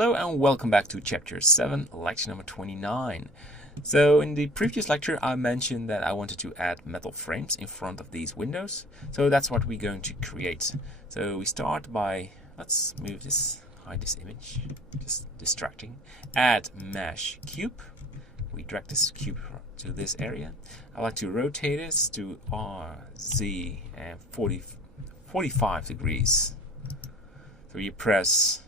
Hello and welcome back to Chapter 7, Lecture number 29. So in the previous lecture I mentioned that I wanted to add metal frames in front of these windows. So that's what we're going to create. So we start by, let's move this, hide this image, just distracting. Add mesh cube. We drag this cube to this area. I like to rotate this to R, Z and 45 degrees. So you press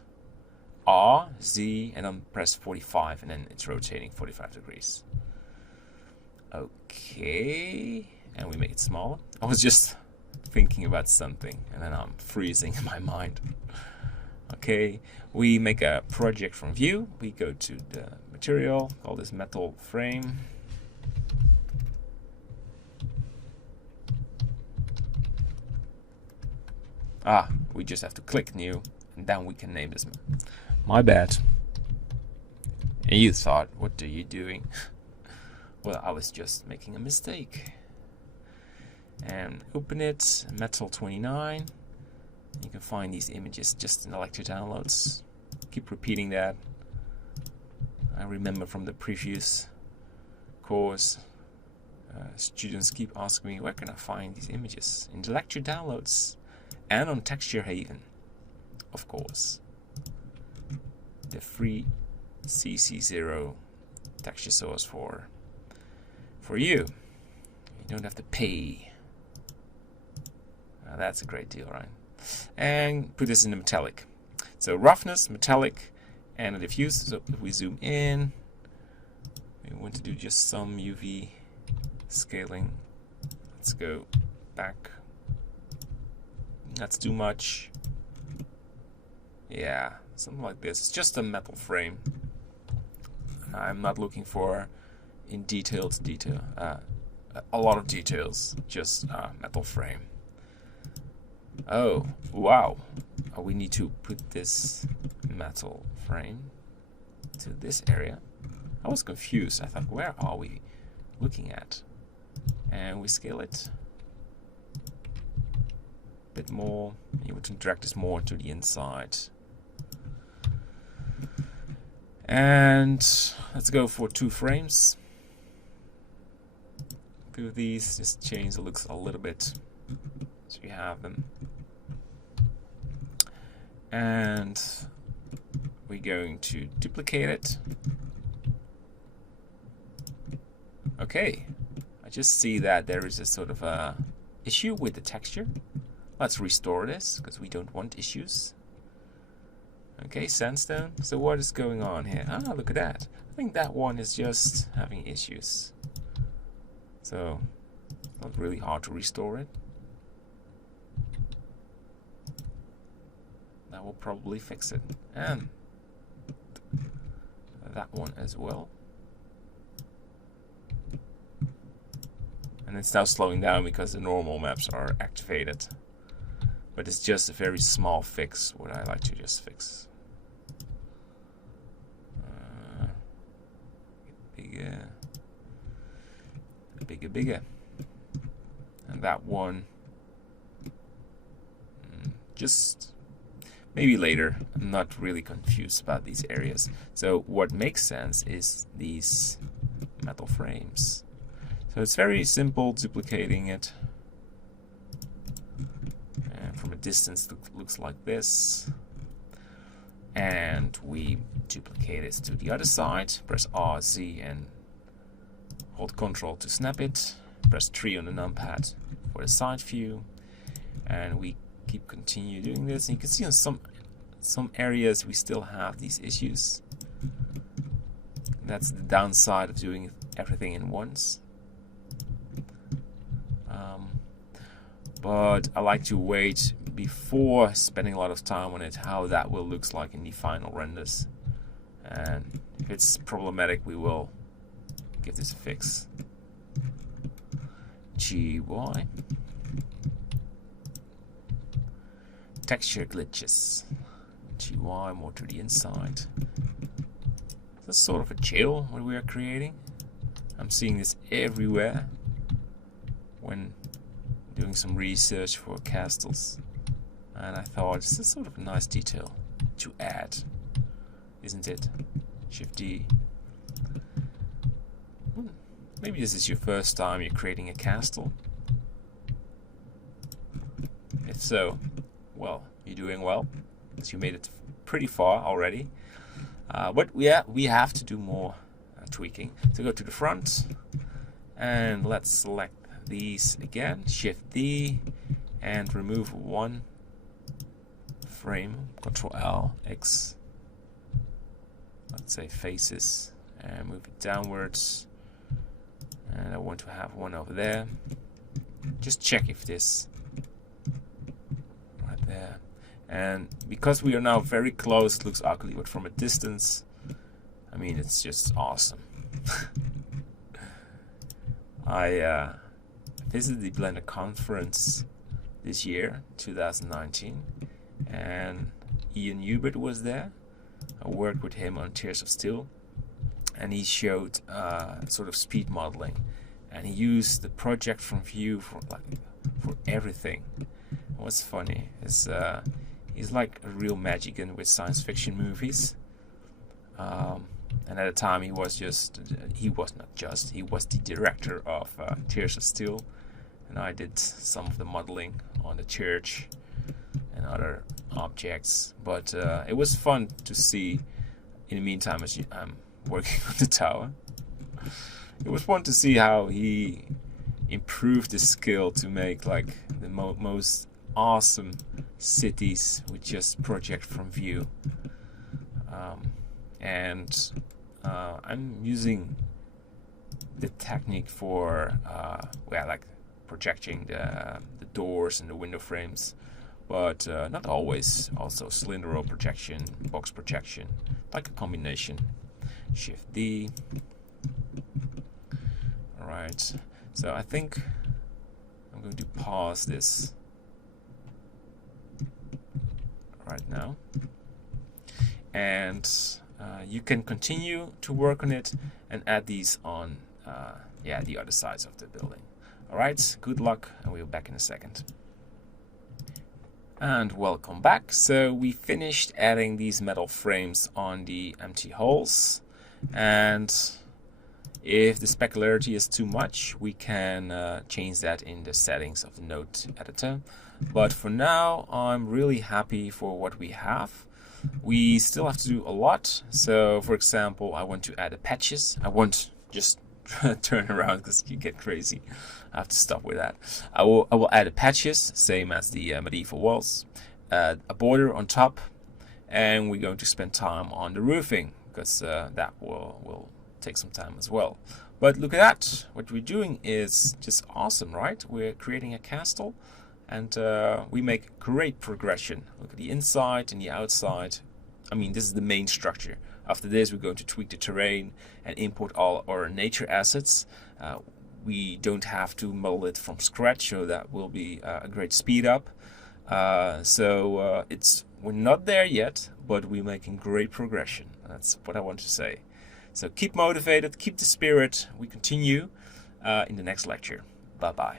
R, Z, and then press 45, and then it's rotating 45 degrees. Okay, and we make it smaller. I was just thinking about something, and then I'm freezing in my mind. Okay, we make a project from view. We go to the material, call this metal frame. We just have to click new, and then we can name this. My bad. And you thought, what are you doing? Well, I was just making a mistake. And open it, Metal 29. You can find these images just in the lecture downloads. Keep repeating that. I remember from the previous course, students keep asking me, where can I find these images? In the lecture downloads and on Texture Haven, of course. The free CC0 texture source for you. You don't have to pay. Now that's a great deal, right? And put this in the metallic. So roughness, metallic, and a diffuse. So if we zoom in, we want to do just some UV scaling. Let's go back. That's too much. Yeah, something like this. It's just a metal frame. I'm not looking for in detail, a lot of details. Just a metal frame. Oh, wow. We need to put this metal frame to this area. I was confused. I thought, where are we looking at? And we scale it a bit more. You want to drag this more to the inside. And let's go for 2 frames. Two of these, just change the looks a little bit so you have them. And we're going to duplicate it. Okay, I just see that there is a sort of a issue with the texture. Let's restore this because we don't want issues. Okay, sandstone. So what is going on here? Ah, look at that. I think that one is just having issues. So, not really hard to restore it. That will probably fix it. And that one as well. And it's now slowing down because the normal maps are activated. But it's just a very small fix, what I like to just fix. Bigger. And that one, just maybe later. I'm not really confused about these areas. So what makes sense is these metal frames. So it's very simple duplicating it. And from a distance it looks like this. And we duplicate it to the other side. Press R, Z, and hold Ctrl to snap it. Press 3 on the numpad for the side view. And we continue doing this. And you can see on some areas we still have these issues. That's the downside of doing everything in once. But I like to wait before spending a lot of time on it, how that will look like in the final renders. And if it's problematic, we will give this a fix. GY. Texture glitches. GY more to the inside. That's sort of a chill what we are creating. I'm seeing this everywhere when doing some research for castles. And I thought it's a sort of a nice detail to add. isn't it? Shift D. Maybe this is your first time you're creating a castle. If so, well, you're doing well, because you made it pretty far already. But yeah, we have to do more tweaking. So go to the front, and let's select these again. Shift D, and remove one frame. Control L, X. Let's say faces, and move it downwards. And I want to have one over there. Just check if this right there. And because we are now very close, it looks ugly, but from a distance, I mean, it's just awesome. I visited the Blender conference this year, 2019, and Ian Hubert was there. I worked with him on Tears of Steel, and he showed sort of speed modeling, and he used the project from view for everything. What's funny is he's like a real magician with science fiction movies. And at the time he was the director of Tears of Steel, and I did some of the modeling on the church and other objects. But it was fun to see. In the meantime, as I'm working on the tower, it was fun to see how he improved his skill to make like the most awesome cities with just project from view. I'm using the technique for like projecting the doors and the window frames, but not always. Also cylinder roll projection, box projection, like a combination. Shift D. Alright, so I think I'm going to pause this right now, and you can continue to work on it and add these on the other sides of the building. Alright, good luck, and we'll be back in a second. And welcome back. So we finished adding these metal frames on the empty holes, and if the specularity is too much, we can change that in the settings of the node editor. But for now, I'm really happy for what we have. We still have to do a lot. So for example, I want to add the patches. I won't just turn around because you get crazy. I have to stop with that. I will add the patches, same as the medieval walls, a border on top, and we're going to spend time on the roofing, because that will take some time as well. But look at that. What we're doing is just awesome, right? We're creating a castle, and we make great progression. Look at the inside and the outside. I mean, this is the main structure. After this, we're going to tweak the terrain and import all our nature assets. We don't have to model it from scratch, so that will be a great speed up. We're not there yet, but we're making great progression. That's what I want to say. So keep motivated, keep the spirit. We continue in the next lecture. Bye-bye.